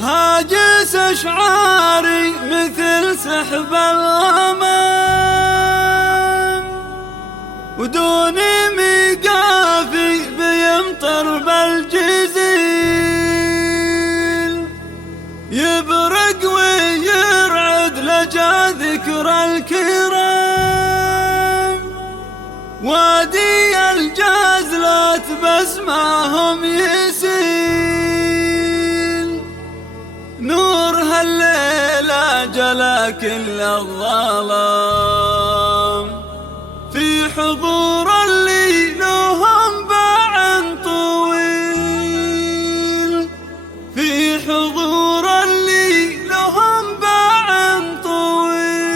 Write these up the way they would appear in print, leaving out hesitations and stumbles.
هاجس أشعاري مثل سحب الغمام، ودوني ميقافي بيمطر بالجزيل، يبرق ويرعد لجا ذكر الكرام، وادي الجازلات بسمعهم يسيل، نور هالليلة جلا كل الظلام، في حضور اللي لهم باع طويل، في حضور اللي لهم باع طويل.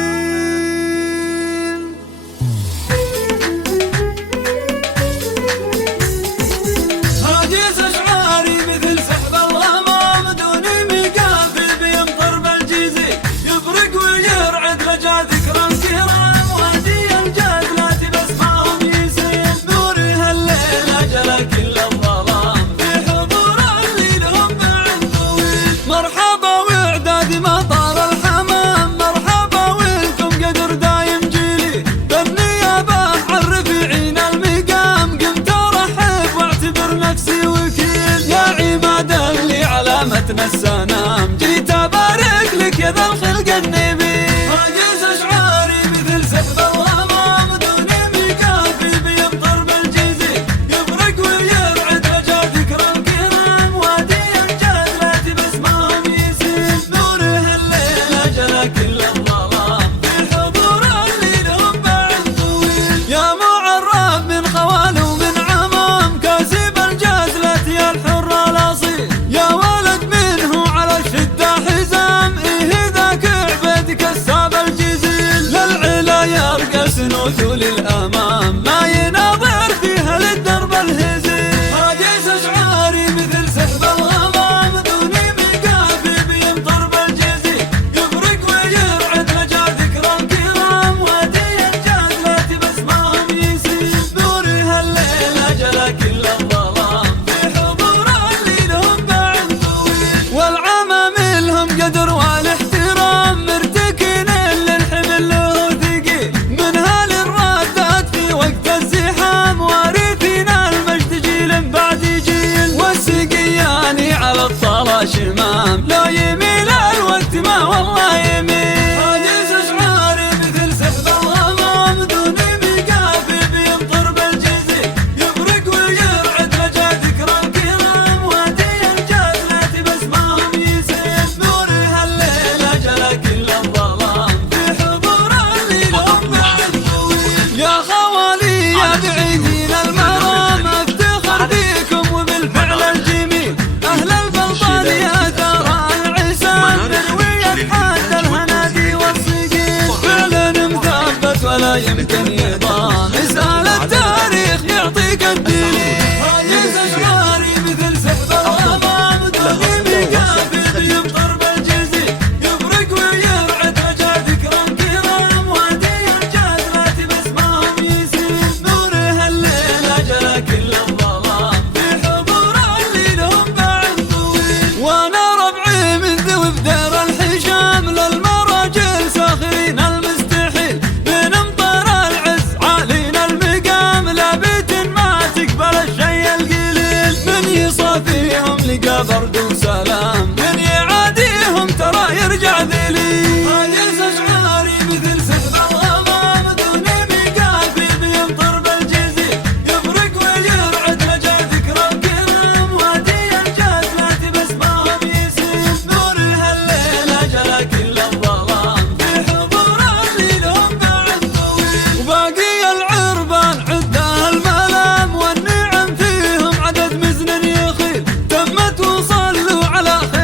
هاجس أشعاري مثل سحب الغمام، دوني ميقافي بيمطر بالجزيل، يبرق ويرعد لجا ذكر الكرام، وادي الجازلات بسمعهم يسيل، نوري هالليلة جلا كل الظلام، في حضور اللي لهم باع طويل. مرحبا وإعداد مطار الحمام، مرحبا ولكم قدر دايم جيلي، بالنيابة عن رفيعين المقام، قمت أرحب واعتبر نفسي وكيل، يا عماد اللي علامتنا السنام، جيت أبارك لك يا ذا الخلق النبيل. هاجس أشعاري مثل سحب الغمام، دوني ميقافي بيمطر بالجزيل، يبرق ويرعد لجا ذكر الكرام، وادي الجازلات بسمعهم يسيل، نوره الليلة جلا كل الظلام، في حضور اللي لهم باع طويل. يا معرب من خوال ومن عمام، كاسب الجازلات يا الحر الأصيل، يا ولد منه على الشدة حزام، إيه ذاك عبيد كساب الجزيل، للعلا يرقص نثول الأمام، ما يناظر فيها للدرب الهزيل. هاجس أشعاري مثل سحب الغمام، دوني ميقافي بيمطر بالجزيل، يبرق ويرعد لجا ذكر الكرام، وادي الجازلات بسمعهم يسيل، نوري هالليلة جلا كل الظلام، في حضور اللي لهم باع طويل. والعمامل هم قدر والاحترام، مرتكين للحمل له ثقيل، منها للرادات في وقت الزحام، وارثين المجد جيل بعد جيل، والسقياني على الطلا شمام، لا يميل الوقت ما والله يميل. هاجس أشعاري مثل سحب الغمام، دوني ميقافي بيمطر بالجزيل، يبرق ويرعد لجا ذكر الكرام، وادي الجازلات بسمعهم يسيل، نوري هالليلة جلا كل الظلام، في حضور اللي لهم باع طويل. يا خوالي يا بعيدين المرام، افتخر بيكم وبالفعل الجميل، أهل البلطان يا ترى العسام، مروية حد الهنادي والصقيل، فعلا مثبت ولا يمكن يضام، اسأل التاريخ يعطيك الدليل. هاجس أشعاري مثل سحب الغمام، دوني ميقافي بيمطر بالجزيل، يبرق ويرعد لجا ذكر الكرام، وادي الجازلات بسمعهم يسيل، نوره الليلة جلا كل الظلام، في حضور اللي لهم باع طويل. وانا ربعي من ذوي بدير الحشام، للمراجل ساخرين المستحيل، بنمطر العز عالين المقام، لابد ما تقبل الشي القليل، من يصافيهم لقى برد وسلام، من يعاديهم ترى يرجع ذليل. هاجس أشعاري مثل سحب الغمام، دوني ميقافي بيمطر بالجزيل، يبرق ويرعد لجا ذكر الكرام، وادي الجازلات بسمعهم يسيل، نوره الليلة جلا كل الظلام، في حضور اللي لهم باع طويل. وباقي العربان عده الملام، والنعم فيهم عدد مزن يخيل، تمت وصلوا على خير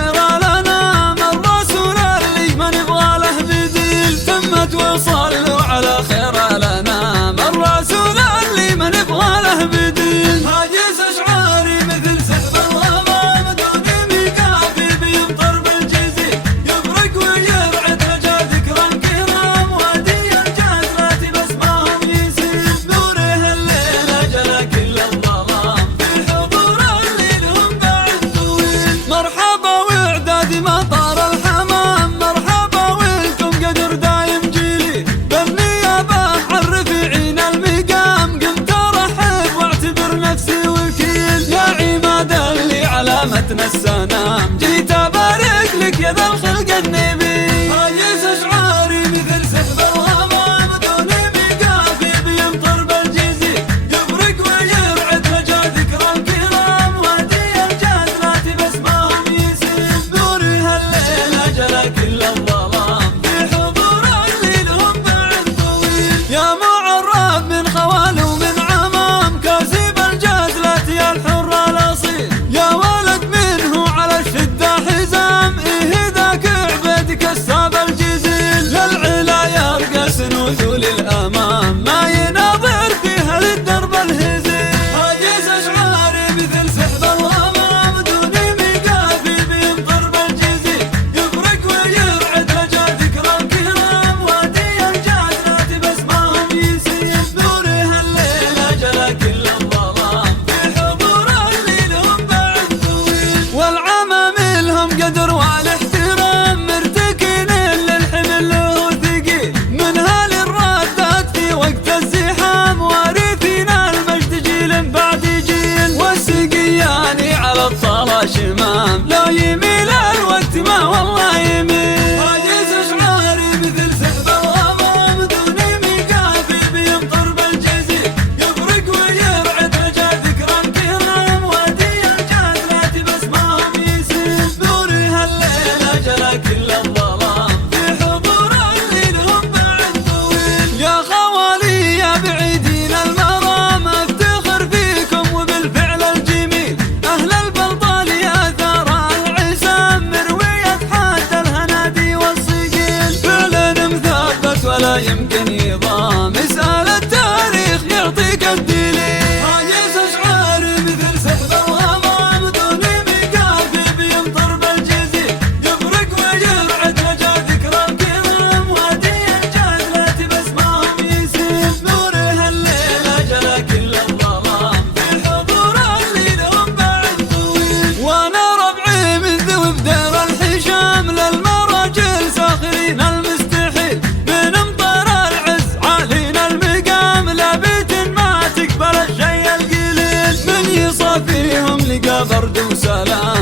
شمام، لا يميل الوقت ما والله يميل. عاجز اشعاري مثل سحب الغمام، دون ميقافي بيمطر بالجزيل، يفرق ويرعد رجع ذكرى الكرام، وادي الجاد لا تبسمهم يسيل. نورها الليل جلا كل الظلام، في حضور اللي لهم بعد طويل. يا خوالي يا بعيدين المرام، افتخر فيكم وبالفعل الجميل. اهل البلطال يا ثرى العسام، مروية حاد الهنادي والصقيل. فعل مثبت ولا يمكن يضام، اسأل التاريخ يعطيك الدليل. عاجز اشعاري مثل سحب الغمام، دون ميقافي بيمطر بالجزيل، يفرق ويرعد رجع ذكرى الكرام، وادي الجاد لا تبسمهم يسيل. نورها الليل جلا كل الظلام، في حضور اللي لهم بعد طويل. وانا ربعي من ذوب دير الحشام، للمراجل ساخرين المستحيل، من امطار العز عالين المقام، لا بيت ما تقبل الشي القليل. من يصافيهم لقى برد وسلام،